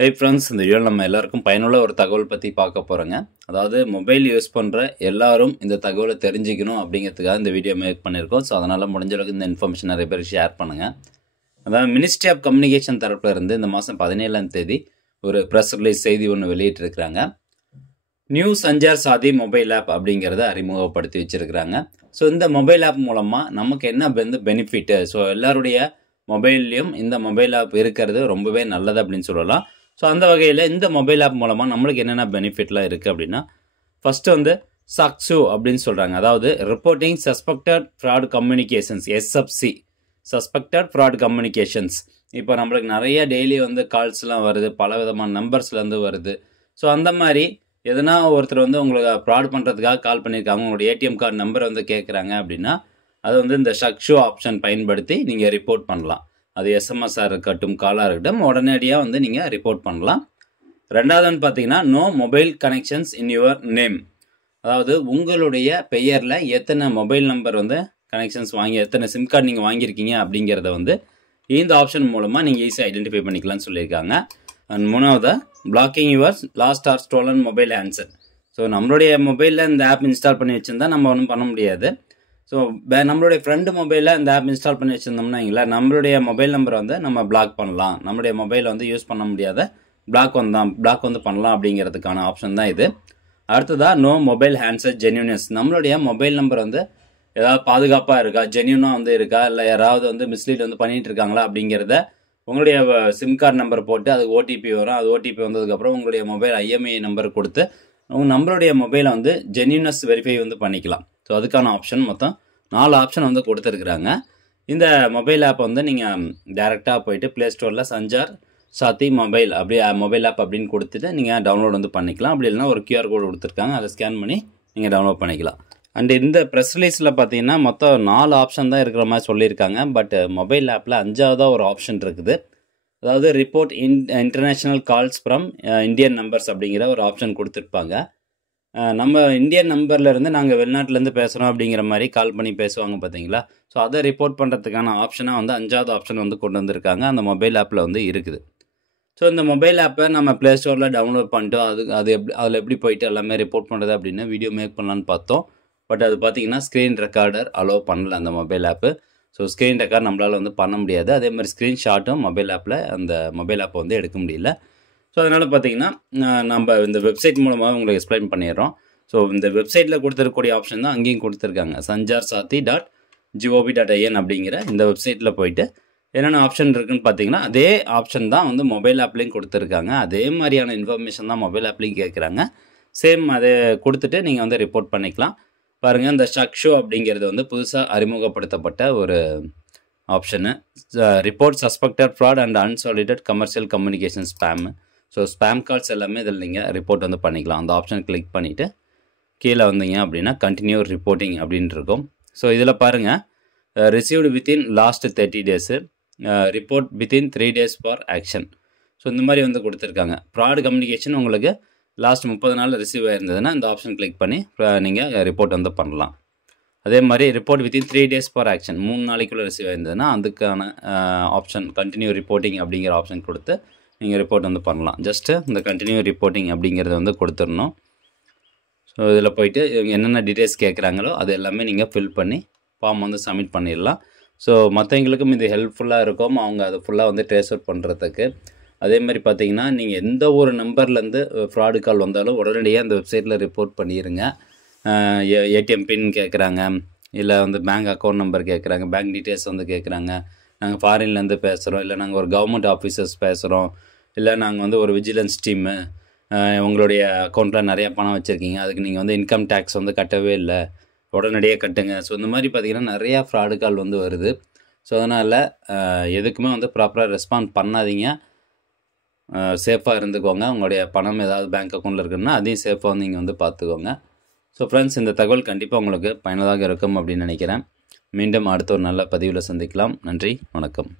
Hey friends, இந்த வீடியோவில் நம்ம எல்லாருக்கும் பயனுள்ள ஒரு தகவல் பற்றி பார்க்க போகிறோங்க. அதாவது மொபைல் யூஸ் பண்ணுற எல்லாரும் இந்த தகவலை தெரிஞ்சுக்கணும் அப்படிங்கிறதுக்காக இந்த வீடியோ மேக் பண்ணியிருக்கோம். ஸோ அதனால் முடிஞ்ச அளவுக்கு இந்த இன்ஃபர்மேஷன் நிறைய பேர் ஷேர் பண்ணுங்கள். அதாவது மினிஸ்ட்ரி ஆஃப் கம்யூனிகேஷன் தரப்பில் இருந்து இந்த மாதம் 17ஆம் தேதி ஒரு ப்ரெஸ் ரிலீஸ் செய்தி ஒன்று வெளியிட்டிருக்கிறாங்க. நியூ சஞ்சார் சாதி மொபைல் ஆப் அப்படிங்கிறத அறிமுகப்படுத்தி வச்சுருக்கிறாங்க. ஸோ இந்த மொபைல் ஆப் மூலமாக நமக்கு என்ன பெனிஃபிட்டு, ஸோ எல்லாருடைய மொபைல்லையும் இந்த மொபைல் ஆப் இருக்கிறது ரொம்பவே நல்லது அப்படின்னு சொல்லலாம். ஸோ அந்த வகையில் இந்த மொபைல் ஆப் மூலமாக நம்மளுக்கு என்னென்ன பெனிஃபிட்லாம் இருக்குது அப்படின்னா, ஃபஸ்ட்டு வந்து சக்ஸு அப்படின்னு சொல்கிறாங்க. அதாவது reporting suspected fraud communications, SFC, suspected fraud communications. இப்போ நம்மளுக்கு நிறைய டெய்லி வந்து கால்ஸ்லாம் வருது, பல விதமான நம்பர்ஸ்லேருந்து வருது. ஸோ அந்த மாதிரி எதனா ஒருத்தர் வந்து உங்களுக்கு ஃப்ராட் பண்ணுறதுக்காக கால் பண்ணியிருக்காங்க, உங்களுடைய ஏடிஎம் கார்டு நம்பரை வந்து கேட்குறாங்க அப்படின்னா, அது வந்து இந்த சக்ஸு ஆப்ஷன் பயன்படுத்தி நீங்கள் ரிப்போர்ட் பண்ணலாம். அது எஸ்எம்எஸ்ஸாக இருக்கட்டும், காலாக இருக்கட்டும், உடனடியாக வந்து நீங்கள் ரிப்போர்ட் பண்ணலாம். ரெண்டாவதுன்னு பார்த்தீங்கன்னா, no mobile connections in your name. அதாவது உங்களுடைய பெயரில் எத்தனை மொபைல் நம்பர் வந்து கனெக்ஷன்ஸ் எத்தனை சிம் கார்டு நீங்கள் வாங்கியிருக்கீங்க அப்படிங்கிறத வந்து இந்த ஆப்ஷன் மூலமாக நீங்கள் ஈஸியாக ஐடென்டிஃபை பண்ணிக்கலாம்னு சொல்லியிருக்காங்க. அண்ட் மூணாவது, blocking your lost or stolen mobile answer. So நம்மளுடைய மொபைலில் இந்த ஆப் இன்ஸ்டால் பண்ணி வச்சுருந்தா நம்ம ஒன்றும் பண்ண முடியாது. ஸோ நம்மளுடைய ஃப்ரெண்டு மொபைலில் இந்த ஆப் இன்ஸ்டால் பண்ணி வச்சுருந்தோம்னா நம்மளுடைய மொபைல் நம்பரை வந்து நம்ம பிளாக் பண்ணலாம். நம்மளுடைய மொபைலை வந்து யூஸ் பண்ண முடியாத பிளாக் வந்து பண்ணலாம் அப்படிங்கிறதுக்கான ஆப்ஷன் தான் இது. அடுத்ததாக, நோ மொபைல் ஹேண்ட்செட் ஜென்யூனஸ். நம்மளுடைய மொபைல் நம்பர் வந்து ஏதாவது பாதுகாப்பாக இருக்கா, ஜென்யூனாக வந்து இருக்கா, இல்லை யாராவது வந்து மிஸ்லீட் வந்து பண்ணிகிட்டு இருக்காங்களா அப்படிங்கிறத உங்களுடைய சிம் கார்டு நம்பர் போட்டு அதுக்கு ஓடிபி வரும். அது ஓடிபி வந்ததுக்கப்புறம் உங்களுடைய மொபைல் IMEI நம்பர் கொடுத்து நம்மளுடைய மொபைலை வந்து ஜென்யூனஸ் வெரிஃபை வந்து பண்ணிக்கலாம். ஸோ அதுக்கான ஆப்ஷன் மொத்தம் 4 ஆப்ஷன் வந்து கொடுத்துருக்குறாங்க. இந்த மொபைல் ஆப் வந்து நீங்கள் டேரெக்டாக போயிட்டு ப்ளே ஸ்டோரில் சஞ்சார் சாத்தி மொபைல் மொபைல் ஆப் அப்படின்னு கொடுத்துட்டு நீங்கள் டவுன்லோட் வந்து பண்ணிக்கலாம். அப்படி இல்லைனா ஒரு QR கோடு கொடுத்துருக்காங்க, அதை ஸ்கேன் பண்ணி நீங்கள் டவுன்லோட் பண்ணிக்கலாம். அண்ட் இந்த ப்ரெஸ் ரிலீஸில் பார்த்தீங்கன்னா மொத்தம் 4 ஆப்ஷன் தான் இருக்கிற மாதிரி சொல்லியிருக்காங்க. பட் மொபைல் ஆப்பில் 5ஆவதாக ஒரு ஆப்ஷன் இருக்குது. அதாவது report international calls from Indian numbers அப்படிங்கிற ஒரு ஆப்ஷன் கொடுத்துருப்பாங்க. நம்ம இந்தியன் நம்பர்லேருந்து நாங்கள் வெளிநாட்டிலேருந்து பேசுகிறோம் அப்படிங்கிற மாதிரி கால் பண்ணி பேசுவாங்க பார்த்தீங்களா. ஸோ அதை ரிப்போர்ட் பண்ணுறதுக்கான ஆப்ஷனாக வந்து 5ஆவது ஆப்ஷன் வந்து கொண்டு வந்திருக்காங்க. அந்த மொபைல் ஆப்பில் வந்து இருக்குது. ஸோ இந்த மொபைல் ஆப்பை நம்ம ப்ளே ஸ்டோரில் டவுன்லோட் பண்ணிட்டு அதில் எப்படி போயிட்டு எல்லாமே ரிப்போர்ட் பண்ணுறது அப்படின்னு வீடியோ மேக் பண்ணலான்னு பார்த்தோம். பட் அது பார்த்திங்கன்னா ஸ்க்ரீன் ரெக்கார்டர் அலோவ் பண்ணல அந்த மொபைல் ஆப்பு. ஸோ ஸ்க்ரீன் ரெக்கார்ட் நம்மளால் வந்து பண்ண முடியாது. அதே மாதிரி ஸ்க்ரீன்ஷாட்டும் மொபைல் ஆப்பில் அந்த மொபைல் ஆப்பை வந்து எடுக்க முடியல. ஸோ அதனால் பார்த்திங்கன்னா நம்ம இந்த வெப்சைட் மூலமாக உங்களுக்கு எக்ஸ்பிளைன் பண்ணிடுறோம். ஸோ இந்த வெப்சைட்டில் கொடுத்துருக்கக்கூடிய ஆப்ஷன் தான் அங்கேயும் கொடுத்துருக்காங்க. sanjarsathi.gov.in அப்படிங்கிற இந்த வெப்சைட்டில் போயிட்டு என்னென்ன ஆப்ஷன் இருக்குதுன்னு பார்த்தீங்கன்னா அதே ஆப்ஷன் தான் வந்து மொபைல் ஆப்லேயும் கொடுத்துருக்காங்க. அதே மாதிரியான இன்ஃபர்மேஷன் தான் மொபைல் ஆப்லேயும் கேட்குறாங்க. சேம் அதை கொடுத்துட்டு நீங்கள் வந்து ரிப்போர்ட் பண்ணிக்கலாம். பாருங்கள், இந்த சக்ஷு அப்படிங்கிறது வந்து புதுசாக அறிமுகப்படுத்தப்பட்ட ஒரு option. Report suspected fraud and unsolicited commercial communication spam. So spam calls எல்லாமே இதில் நீங்கள் ரிப்போர்ட் வந்து பண்ணிக்கலாம். அந்த ஆப்ஷன் கிளிக் பண்ணிவிட்டு கீழே வந்தீங்க அப்படின்னா கண்டினியூ ரிப்போர்ட்டிங் அப்படின்னு இருக்கும். ஸோ இதில் பாருங்கள், received within last 30 days, report within 3 days for action. So இந்த மாதிரி வந்து கொடுத்துருக்காங்க. ஃப்ராட் கம்யூனிகேஷன் உங்களுக்கு லாஸ்ட் 30 நாள் ரிசீவ் ஆயிருந்ததுன்னா இந்த ஆப்ஷன் கிளிக் பண்ணி நீங்கள் ரிப்போர்ட் வந்து பண்ணலாம். அதே மாதிரி report within 3 days for action, 3 நாளைக்குள்ளே ரிசீவ் ஆயிருந்ததுன்னா அதுக்கான ஆப்ஷன் கண்டினியூ ரிப்போர்ட்டிங் அப்படிங்கிற ஆப்ஷன் கொடுத்து நீங்கள் ரிப்போர்ட் வந்து பண்ணலாம். ஜஸ்ட்டு இந்த கண்டினியூ ரிப்போர்ட்டிங் அப்படிங்கிறத வந்து கொடுத்துடணும். ஸோ இதில் போயிட்டு என்னென்ன டீட்டெயில்ஸ் கேட்குறாங்களோ அது எல்லாமே நீங்கள் ஃபில் பண்ணி ஃபார்ம் வந்து சப்மிட் பண்ணிடலாம். ஸோ மற்றவங்களுக்கும் இது ஹெல்ப்ஃபுல்லாக இருக்கும், அவங்க அதை ஃபுல்லாக வந்து ட்ரேஸ் அவுட் பண்ணுறதுக்கு. அதே மாதிரி பார்த்தீங்கன்னா நீங்கள் எந்த ஒரு நம்பர்லேருந்து ஃப்ராடு கால் வந்தாலும் உடனடியாக அந்த வெப்சைட்டில் ரிப்போர்ட் பண்ணிடுங்க. ஏடிஎம் பின் கேட்குறாங்க, இல்லை வந்து பேங்க் அக்கௌண்ட் நம்பர் கேட்குறாங்க, பேங்க் டீட்டெயில்ஸ் வந்து கேட்குறாங்க, நாங்கள் ஃபாரின்லேருந்து பேசுகிறோம், இல்லை நாங்கள் ஒரு கவர்மெண்ட் ஆஃபீஸர்ஸ் பேசுகிறோம், இல்லை நாங்கள் வந்து ஒரு விஜிலன்ஸ் டீமு, உங்களுடைய அக்கௌண்ட்டில் நிறையா பணம் வச்சுருக்கீங்க, அதுக்கு நீங்கள் வந்து இன்கம் டேக்ஸ் வந்து கட்டவே இல்லை, உடனடியாக கட்டுங்க. ஸோ இந்த மாதிரி பார்த்திங்கன்னா நிறையா ஃப்ராடு கால் வந்து வருது. ஸோ அதனால் எதுக்குமே வந்து ப்ராப்பராக ரெஸ்பாண்ட் பண்ணாதீங்க. சேஃபாக இருந்துக்கோங்க. உங்களுடைய பணம் ஏதாவது பேங்க் அக்கௌண்ட்டில் இருக்குன்னா அதையும் சேஃபாக வந்து நீங்கள் வந்து பார்த்துக்கோங்க. ஸோ ஃப்ரெண்ட்ஸ், இந்த தகவல் கண்டிப்பாக உங்களுக்கு பயனுள்ளதாக இருக்கும் அப்படின்னு நினைக்கிறேன். மீண்டும் அடுத்த ஒரு நல்ல பதிவில் சந்திக்கலாம். நன்றி, வணக்கம்.